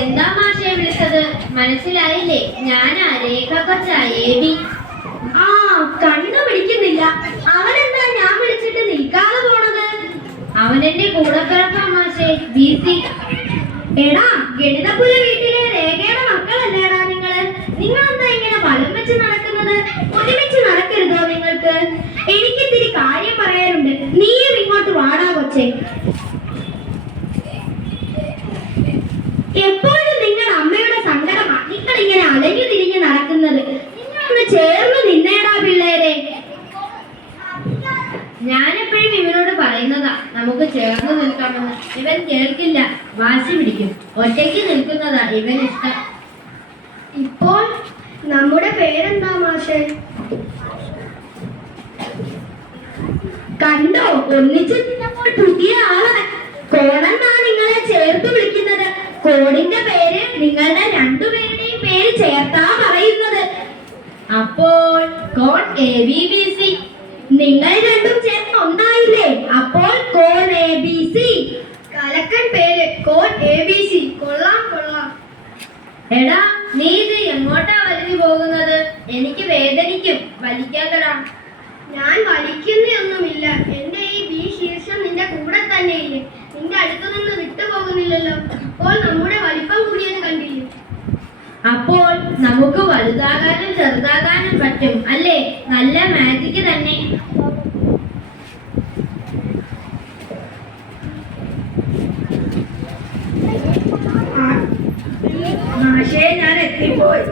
എന്താ മാഷെ വിളിച്ചത്? മനസ്സിലായില്ലേ? ഞാനാ രേഖ കൊച്ചായേടി. ആ, കണ്ണു പിടിക്കുന്നില്ല. അവനെന്താ ഞാൻ വിളിച്ചിട്ട് നിൽക്കാതെ പോണത്? അവനെന്റെ കൂടപ്പിറപ്പാ മാഷെ, ബിസി. എടാ, ഗണിതപുര വീട്ടിലെ രേഖയുടെ മക്കളല്ലേടാ നിങ്ങള്? നിങ്ങളെന്താ ഇങ്ങനെ വലം വെച്ച് നടക്കുന്നത്? ഒരുമിച്ച് നടക്കരുതോ നിങ്ങൾക്ക്? എനിക്കിത്തിരി കാര്യം പറയാനുണ്ട്. നീയും ഇങ്ങോട്ട് വാടാ കൊച്ചേ. എപ്പോഴും നിങ്ങൾ അമ്മയുടെ സങ്കടമാ നിങ്ങൾ ഇങ്ങനെ അലഞ്ഞു തിരിഞ്ഞ് നടക്കുന്നത്. നിങ്ങളൊന്ന് ചേർന്ന് നിന്നേടാ പിള്ളേരെ. ഞാനെപ്പോഴും ഇവനോട് പറയുന്നതാ നമുക്ക് ചേർന്ന് നിൽക്കാമെന്ന്. ഇവൻ കേൾക്കില്ല, വാശി പിടിക്കും. ഒറ്റയ്ക്ക് നിൽക്കുന്നതാ ഇവൻ ഇഷ്ടം. ഇപ്പോൾ നമ്മുടെ പേരെന്താ മാഷേ? കണ്ടോ, ഒന്നിച്ച് നിന്നപ്പോൾ പുതിയ ആളാണ്. കോണെന്നാ നിങ്ങളെ ചേർത്ത് വിളിക്കുന്നത്. കോണിന്റെ പേര് നിങ്ങളുടെ രണ്ടുപേരുടെയും പേര് ചേർത്താ പറയുന്നത്. അപ്പോൾ കോൺ ABC. നിങ്ങൾ രണ്ടും ചേർന്ന് ഒന്നായില്ലേ? അപ്പോൾ കോൺ ABC. കലക്കൻ പേര്, കോൺ ABC. കൊള്ളാം കൊള്ളാം. എടാ, നീ ഇത് എങ്ങോട്ടാ വലിഞ്ഞു പോകുന്നത്? എനിക്ക് വേദനിക്കും. വലിക്കാത്തടാ. ഞാൻ വലിക്കുന്നൊന്നുമില്ല. എന്റെ ഈ ബി ശീർഷം നിന്റെ കൂടെ തന്നെ ഇല്ലേ? നിന്റെ അടുത്തു നിന്ന് വിട്ടുപോകുന്നില്ലല്ലോ. അപ്പോൾ നമ്മുടെ വലിപ്പം കൂടിയത് കണ്ടില്ലേ? അപ്പോൾ നമുക്ക് വലുതാകാനും ചെറുതാകാനും പറ്റും അല്ലേ? നല്ല മാജിക് തന്നെ. മാഷേ, ഞാൻ എത്തിപ്പോയി.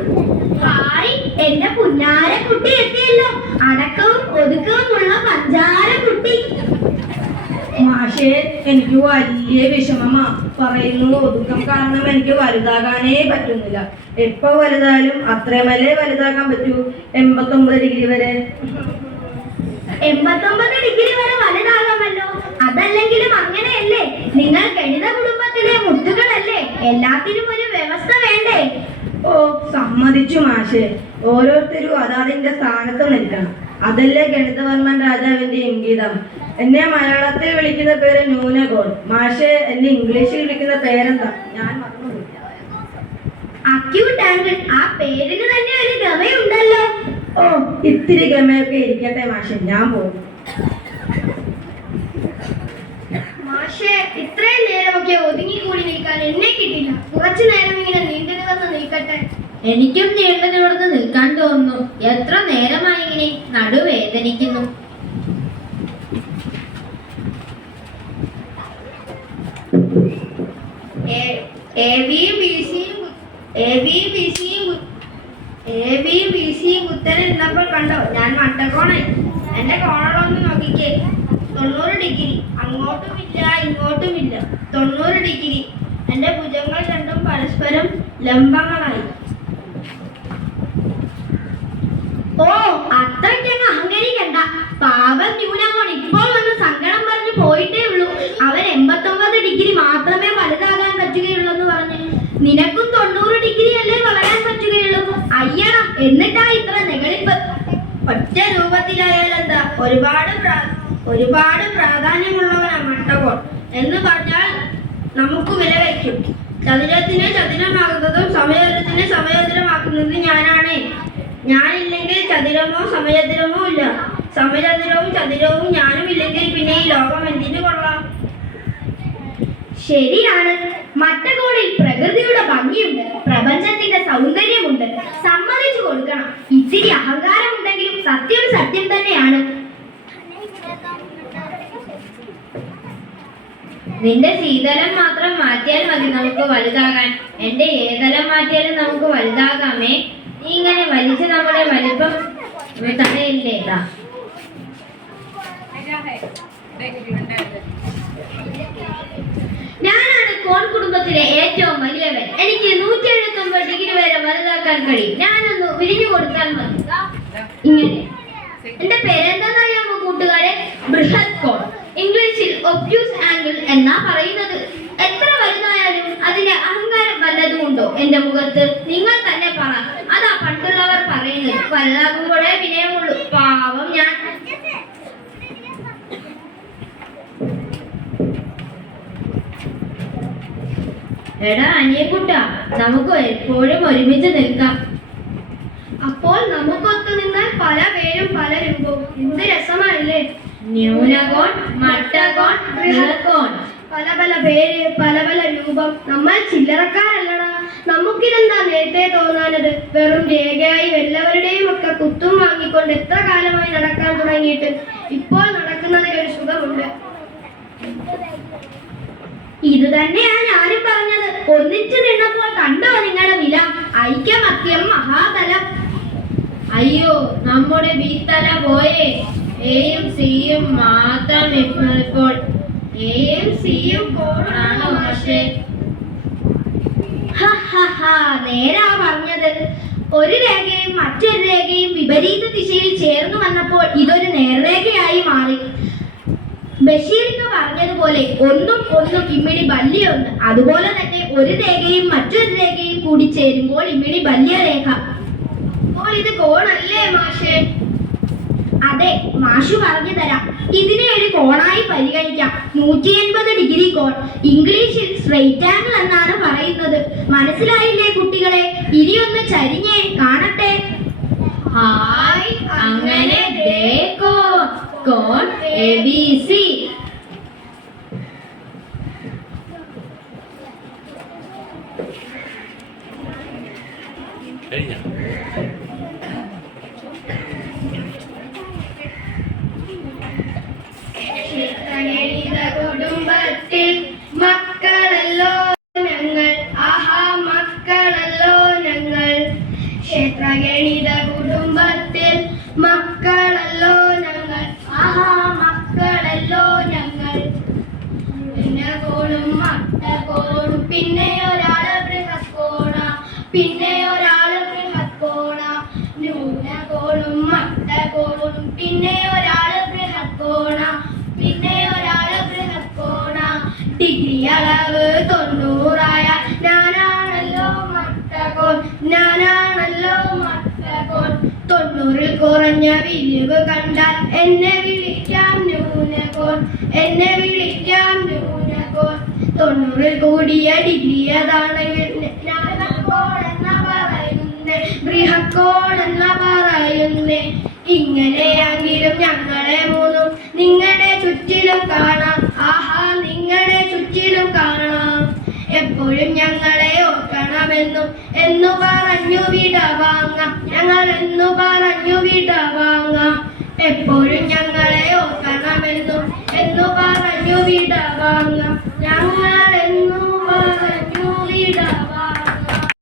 ഹായ്, എന്റെ പുന്നാര കുട്ടി എത്തിയല്ലോ. അടക്കവും ഒതുക്കവുമുള്ള പഞ്ചാര കുട്ടി. മാഷേ, എനിക്ക് വലിയ വിഷമമാ. പറയുന്നു ഒതുക്കം കാരണം എനിക്ക് വലുതാകാനേ പറ്റുന്നില്ല. എപ്പോ വലുതായാലും അത്രമല്ലേ വലുതാകാൻ പറ്റൂ? 89 ഡിഗ്രി വരെ. 89 ഡിഗ്രി വരെ വലുതാകാമല്ലോ. അതല്ലെങ്കിലും അങ്ങനെയല്ലേ? നിങ്ങൾ ഗണിത കുടുംബത്തിലെ മുത്തുകളല്ലേ? എല്ലാത്തിനും ഒരു വ്യവസ്ഥ വേണ്ടേ? ഓ, സമ്മതിച്ചു മാഷേ. ഓരോരുത്തരും അതാതിന്റെ സ്ഥാനത്ത് നിൽക്കണം. അതല്ലേ ഗണിതവർമ്മൻ രാജാവിന്റെ ഇംഗിതം. എന്നെ മലയാളത്തിൽ വിളിക്കുന്ന പേര് ന്യൂനഗോൾ. മാഷെ, എന്നെ ഇംഗ്ലീഷിൽ വിളിക്കുന്ന പേരെന്താ? ഞാൻ മറന്നുപോയി. Acute angle. ആ പേരിന് തന്നെ ഒരു ഗമയുണ്ടല്ലോ. ഓ, ഇത്തിരി ഗമയൊക്കെ ഇരിക്കട്ടെ മാഷെ, ഞാൻ പോകും. മാഷെ, ഇത്രയും നേരമൊക്കെ ഒതുങ്ങിക്കൂടി നിൽക്കാൻ എന്നെ കിട്ടില്ല. കുറച്ചു നേരം ഇങ്ങനെ നീണ്ടു നിവർന്ന് നിൽക്കട്ടെ. എനിക്കും നീണ്ടു നിവർന്ന് നിൽക്കാൻ തോന്നുന്നു. എത്ര നേരമായി ഇങ്ങനെ നടുവേദനിക്കുന്നു. കുത്തനെ ഇരുന്നപ്പോൾ കണ്ടോ ഞാൻ മട്ടക്കോണായി. എന്റെ കോണളൊന്ന് നോക്കിക്കേ. 90 ഡിഗ്രി. അങ്ങോട്ടുമില്ല ഇങ്ങോട്ടുമില്ല. 90 ഡിഗ്രി. എന്റെ ഭുജങ്ങൾ രണ്ടും പരസ്പരം ലംബങ്ങളായി. ഓ, അത്രയ്ക്കങ്ങ് അഹങ്കരിക്കണ്ട. പാവം ന്യൂനഗോൺ ഇപ്പോൾ വന്ന് സങ്കടം പറഞ്ഞു പോയിട്ടേ ഉള്ളൂ. അവൻ 89 ഡിഗ്രി മാത്രമേ വലുതാകാൻ പറ്റുകയുള്ളൂ പറഞ്ഞു. നിനക്കും 90 ഡിഗ്രി അല്ലേ വളരാൻ പറ്റുകയുള്ളൂ. അയ്യടാ, എന്നിട്ടാ ഇത്ര നെകളിപ്പ്? ഒറ്റ രൂപത്തിലായാലെന്താ? ഒരുപാട് പ്രാധാന്യമുള്ളവനാ മട്ടകോൺ എന്ന് പറഞ്ഞാൽ നമുക്ക് വില വയ്ക്കും. ചതുരത്തിനെ ചതുരമാക്കുന്നതും സമചതുരത്തിനെ സമചതുരമാക്കുന്നതും ഞാനാണേ. ഞാനില്ലെങ്കിൽ ചതുരമോ സമചതുരമോ ഇല്ല. സമചതുരവും ചതുരവും ഞാനും ഇല്ലെങ്കിൽ പിന്നെ ഈ ലോകം എന്തിനു കൊള്ളാം? ശരിയാണ്. മട്ടകോണിൽ പ്രകൃതിയുടെ ഭംഗിയുണ്ട്, പ്രപഞ്ചത്തിന്റെ സൗന്ദര്യമുണ്ട്. സമ്മതിച്ചു കൊടുക്കണം. ഇത്തിരി അഹങ്കാരമുണ്ടെങ്കിലും സത്യം സത്യം തന്നെയാണ്. നിന്റെ ശീതലം മാത്രം മാറ്റിയാൽ മതി നമുക്ക് വലുതാകാൻ. എന്റെ ഏതലം മാറ്റിയാലും നമുക്ക് വലുതാകാമേ. നീ ഇങ്ങനെ വലിച്ച് നമ്മുടെ വലിപ്പം തടയില്ലേ? ഞാനാണ് കോൺ കുടുംബത്തിലെ ഏറ്റവും വലിയവൻ. എനിക്ക് 179 ഡിഗ്രി വരെ വലുതാക്കാൻ കഴിയും. ഞാനൊന്ന് വിരിഞ്ഞു കൊടുത്താൽ മതി. ഇങ്ങനെ. എന്റെ പേരെന്താണെന്നറിയാമോ കൂട്ടുകാരെ? ബൃഹത് കോൺ. ഇംഗ്ലീഷിൽ ഒബ്റ്റ്യൂസ് ആംഗിൾ എന്നാ പറയുന്നത്. എത്ര വലുതായാലും അതിന്റെ അഹങ്കാരം വല്ലതുമുണ്ടോ എന്റെ മുഖത്ത്? നിങ്ങൾ തന്നെ പറ. അതാ പണ്ടുള്ളവർ പറയുന്നത്. വലുതാകുമ്പോഴേ വിനയമുള്ളൂ. പാവം ഞാൻ. എടാ അനിയക്കുട്ട, നമുക്ക് എപ്പോഴും ഒരുമിച്ച് നിൽക്കാം. അപ്പോൾ നമുക്കൊത്തു നിന്നാൽ പല പേരും പല രൂപവും. എന്ത് രസമായില്ലേ? ന്യൂനകോൺ, മട്ടകോൺ, ബൃഹത്കോൺ. പല പല പേര്, പല പല രൂപം. നമ്മൾ ചില്ലറക്കാരല്ലടാ. നമുക്കിതെന്താ നേരത്തെ തോന്നാനത്? വെറും രേഖയായി എല്ലാവരുടെയും ഒക്കെ കുത്തും വാങ്ങിക്കൊണ്ട് എത്ര കാലമായി നടക്കാൻ തുടങ്ങിയിട്ട് ഇപ്പോൾ നടക്കുന്നതിൽ ഒരു സുഖമുണ്ട്. ഇത് തന്നെയാണ് ഞാനും പറഞ്ഞത്. ഒന്നിച്ചു നിന്നപ്പോൾ കണ്ടോ നിങ്ങളുടെ വില? ഐക്യമത്യം മഹാതലം. അയ്യോ, നമ്മുടെ ബീത്തല പോയേ. എയും സിയും മാത്രം ഇപ്പോൾ. എയും സിയും കോണാണോ മാഷേ? നേരാ പറഞ്ഞത്. ഒരു രേഖയും മറ്റൊരു രേഖയും വിപരീത ദിശയിൽ ചേർന്ന് വന്നപ്പോൾ ഇതൊരു നേർരേഖയായി മാറി. ബഷീറിന് പറഞ്ഞതുപോലെ ഒന്നും ഒന്നും ഇമ്മിണി ബല്യൊന്ന്. അതുപോലെ തന്നെ ഒരു രേഖയും മറ്റൊരു രേഖയും കൂടി ചേരുമ്പോൾ ഇമ്മിണി ബല്യരേഖ. അപ്പോൾ ഇത് കോണല്ലേ മാഷേ? അതെ, മാഷു പറഞ്ഞു തരാം. ഇതിനെ ഒരു കോണായി പരിഗണിക്കാം. 180 ഡിഗ്രി കോൺ. ഇംഗ്ലീഷിൽ സ്ട്രെയിറ്റ് ആംഗിൾ എന്നാണ് പറയുന്നത്. മനസ്സിലായില്ലേ കുട്ടികളെ? ഇനിയൊന്ന് ചരിഞ്ഞേ കാണട്ടെ. ഹായ്, അങ്ങനെ ദേ കോൺ ABC. കുടുംബത്തിൽ മക്കളല്ലോ ഞങ്ങൾ, ആഹാ മക്കളല്ലോ ഞങ്ങൾ. ക്ഷേത്രഗണിത കുടുംബത്തിൽ മക്കളല്ലോ ഞങ്ങൾ, ആഹാ മക്കളല്ലോ ഞങ്ങൾ. കോണും മട്ടകോണും പിന്നെ ഒരാള് ബൃഹത്കോണ, പിന്നെ ഒരാള് ബൃഹത്കോണ. ന്യൂനകോണും മട്ടകോണും പിന്നെ ഒരാള് ബൃഹത്കോണ, പിന്നെ ഒരാള് ബൃഹത്കോണ. ഡിഗ്രി അളവ് 90 ഞാനാണല്ലോ മട്ടകോൺ, ഞാനാണല്ലോ മട്ടകോൺ. 90 കുറഞ്ഞ വിരിവ് കണ്ടാൽ എന്നെ വിളിക്കാം ന്യൂനകോൺ, എന്നെ വിളിക്കാം ന്യൂനകോൺ. 90 കൂടിയ ഡിഗ്രി അതാണെങ്കിൽ ന്യൂനകോൺ എന്ന പറയുന്നേ, ബൃഹത്കോൺ എന്ന പറയുന്നേ. ഇങ്ങനെയെങ്കിലും ഞങ്ങളെ മൂന്നും നിങ്ങളുടെ ചുറ്റിലും കാണാം, ആഹാ നിങ്ങളുടെ ചുറ്റിലും കാണാം. എപ്പോഴും ഞങ്ങളെ ഓർക്കണമെന്നും എന്നു പറഞ്ഞു വിടവാങ്ങാം, ഞങ്ങൾ എന്നു പറഞ്ഞു വിടവാങ്ങാം. എപ്പോഴും ഞങ്ങളെ ഓർക്കണമെന്നും എന്നു പറഞ്ഞു വിടവാങ്ങാം, ഞങ്ങൾ എന്നു പറഞ്ഞു വിടവാങ്ങാം.